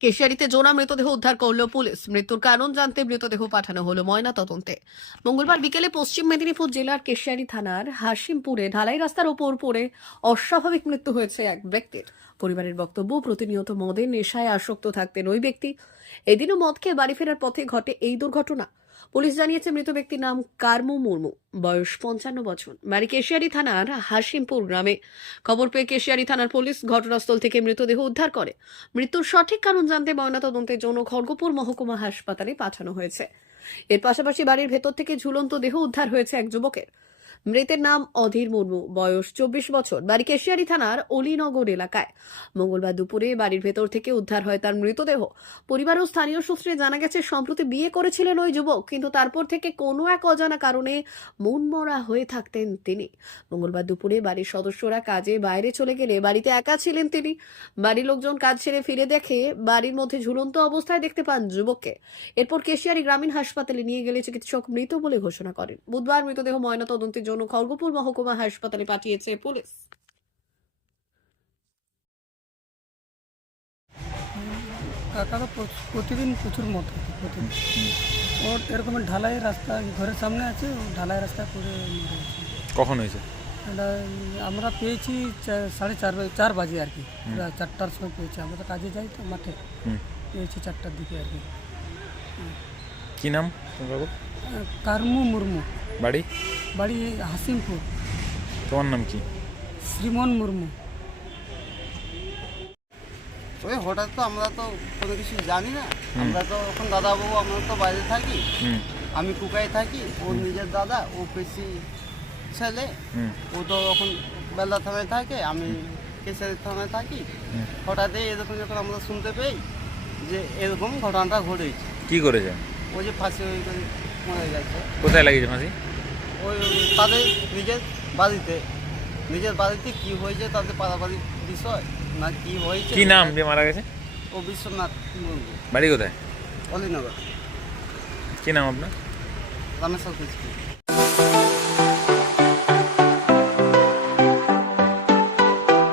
কেশিয়ারিতে জোনা মৃতদেহ উদ্ধার করল পুলিশ। মৃত্যুর কারণ জানতে মৃতদেহ পাঠানো হলো ময়না তদন্তে মঙ্গলবার বিকেলে পশ্চিম মেদিনীপুর জেলার কেশিয়ারি থানার হাসিমপুরে ঢালাই রাস্তার ওপর পড়ে অস্বাভাবিক মৃত্যু হয়েছে এক ব্যক্তির। পরিবারের বক্তব্য, প্রতিনিয়ত মদের নেশায় আসক্ত থাকতেন ওই ব্যক্তি। এদিনও মদ খেয়ে বাড়ি ফেরার পথে ঘটে এই দুর্ঘটনা। পুলিশ জানিয়েছে মৃত ব্যক্তির নাম কারমু মুর্মু, বয়স পঞ্চান্ন বছর। বাড়ি কেশিয়ারি থানার হাসিমপুর গ্রামে। খবর পেয়ে কেশিয়ারি থানার পুলিশ ঘটনাস্থল থেকে মৃতদেহ উদ্ধার করে। মৃত্যুর সঠিক কারণ জানতে ময়নাতদন্তের জন্য খড়গপুর মহকুমা হাসপাতালে পাঠানো হয়েছে। এর পাশাপাশি বাড়ির ভেতর থেকে ঝুলন্ত দেহ উদ্ধার হয়েছে এক যুবকের। মৃতের নাম অধীর মুর্মু, বয়স চব্বিশ বছর বাড়ি কেশিয়ারি থানার অলিনগর এলাকায়। মঙ্গলবার দুপুরে বাড়ির ভেতর থেকে উদ্ধার হয় তার মৃতদেহ। পরিবার ও স্থানীয় সূত্রে জানা গেছে, সম্প্রতি বিয়ে করেছিলেন ওই যুবক, কিন্তু তারপর থেকে কোনো এক অজানা কারণে মনমরা হয়ে থাকতেন তিনি। মঙ্গলবার দুপুরে বাড়ির সদস্যরা কাজে বাইরে চলে গেলে বাড়িতে একা ছিলেন তিনি। বাড়ির লোকজন কাজ ছেড়ে ফিরে দেখে বাড়ির মধ্যে ঝুলন্ত অবস্থায় দেখতে পান যুবককে। এরপর কেশিয়ারি গ্রামীণ হাসপাতালে নিয়ে গেলে চিকিৎসক মৃত বলে ঘোষণা করেন। বুধবার মৃতদেহ ময়নাতদন্তের জন্য খড়গপুর মহকুমা হাসপাতালে পাঠিয়েছে পুলিশ। প্রতিদিন প্রচুর মদ খেত প্রতিদিন। ওর এরকম ঢালাই রাস্তা ঘরের সামনে আছে ঢালাই রাস্তা করে কখন হয়েছে? আমরা পেয়েছি সাড়ে চার বাজে চার বাজে আর কি। চারটার সময় পেয়েছি। আমরা তো কাজে যাই তো মাঠে। পেয়েছি চারটার দিকে আর কি। কি নাম? কারমু মুর্মু। বাড়ি? বাড়ি হাসিমপুর। তোমার নাম কি? শ্রীমন মুর্মু। ওই হঠাৎ তো আমরা তো কোনো কিছু জানি না। আমরা তো এখন দাদাবাবু আমরা তো বাইরে থাকি। আমি কুকাই থাকি ওর নিজের দাদা ও পেশি ছেলে। ও তো এখন বেলা থানায় থাকে আমি কেশারি থানায় থাকি। হঠাৎই এরকম যখন আমরা শুনতে পেই যে এরকম ঘটনাটা ঘটেছে। কি করেছে? ওই যে ফাঁসি হয়ে করে মরে গেছে। কোথায় লাগিয়েছে ফাঁসি? তাদের নিজের বাড়িতে নিজের বাড়িতে কি হয়েছে তাদের পারিবারিক বিষয় না কি হয়েছে কি নাম যে মারা গেছে? ও বিশ্বনাথ মুর্মু। বাড়ি কোথায়? অলিনগর। কি নাম আপনার? রামেশ্বর কৃষ্ণ।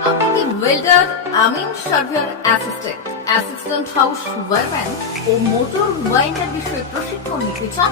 আপনি ওয়েল্ডার আমিন surveyor assistant assistant house wireman ও মোটর ওয়াইন্ডার বিষয়ে প্রশিক্ষণ নিতে চান?